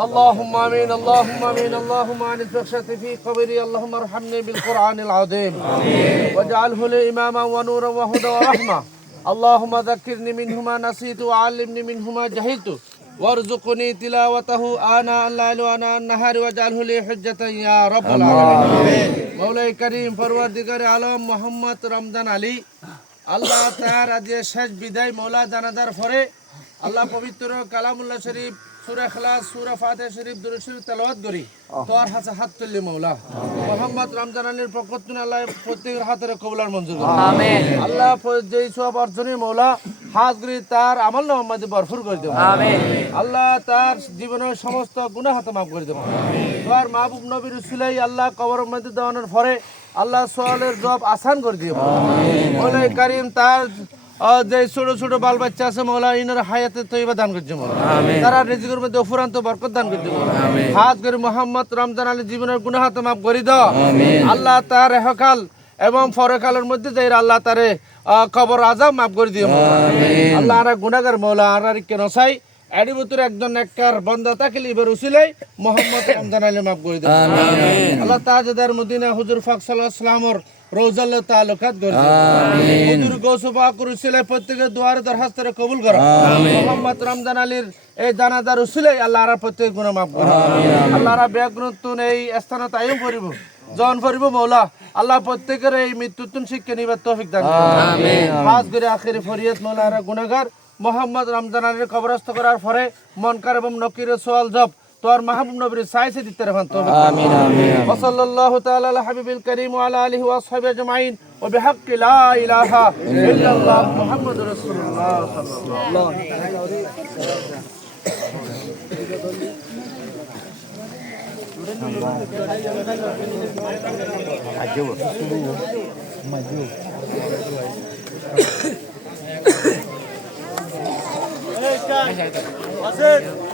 اللهم امين اللهم امين اللهم عن الفخشة في قبري اللهم ارحمني بالقرآن العظيم واجعله لي إماما ونورا وهدى ورحمة اللهم ذكرني منه ما نسيت وعلمني منه ما جهلت وارزقني تلاوته آناء الليل وآناء النهار واجعله لي حجة يا رب العالمين مولاي كريم পরওয়ারদিগার আলম মোহাম্মদ রমজান আলী আল্লাহ তার আজকে শেষ বিদায় মৌলা জানাজার পরে আল্লাহ পবিত্র কালামুল্লাহ শরীফ সুরা খালাস সুরা ফাতে শরীফ দুরু শরীফ তেলাওয়াত করি। তোর হাতে হাত তুললি মৌলা মোহাম্মদ রমজান আলীর পক্ষ আল্লাহ প্রত্যেকের হাতের কবুলার মঞ্জুর আল্লাহ যেই সব অর্জনী মৌলা তার আমল ভরপুর করে দেব। আল্লাহ তার জীবনের সমস্ত গুনাহ হাতে মাফ করে দেব। তোর মাহবুব নবীর উসিলাই আল্লাহ কবর মধ্যে দেওয়ানোর পরে আল্লাহ সোয়ালের জব আসান করে দিব। কারিম তার যে ছোট ছোট বাল বাচ্চা আছে মৌলা ইনার হায়াতে তৈবা দান করছে মৌলা। তারা রিজিকের মধ্যে অফুরান্ত বরকত দান করছে মৌলা। হাত করে মোহাম্মদ রমজান আলী জীবনের গুনাহ হাতে মাফ করে দাও। আল্লাহ তার এহকাল এবং পরকালের মধ্যে যাই আল্লাহ তারে আহ, কবর আজাব মাফ করে দিও আল্লাহ আর গুনাগার মৌলা আর আর কেন চাই? এর ভিতরে একজন এককার বন্ধা থাকলে এবার উসিলাই মোহাম্মদ রমজান আলী মাফ করে দেব আল্লাহ তাজদার মদিনা হুজুর ফাক সাল্লামর রোজাল্লাহ তালুকাত প্রত্যেকের দুয়ারে দরখাস্তরে কবুল করো। মোহাম্মদ রমজান আলীর এই দানাদার উসিলাই আল্লাহ আর প্রত্যেক গুণ মাফ করো আল্লাহ আর ব্যাগ্রতুন এই স্থানত আয়ম করিব জন করিব মৌলা। আল্লাহ প্রত্যেকের এই মৃত্যুতুন শিক্ষা নিবার তৌফিক দান খাস করে আখেরি ফরিয়াত মৌলা আর গুনাহগার মোহাম্মদ রমজান আলীর কবরস্থ করার পরে মনকার এবং নকির সোয়াল জব তোর মাহবুব নবীর সাইসে দিতে রেখান তৌফিক আমিন আমিন وصلى الله تعالى على حبيب الكريم وعلى اله واصحابه اجمعين وبحق لا اله الا الله محمد رسول الله صلى الله عليه وسلم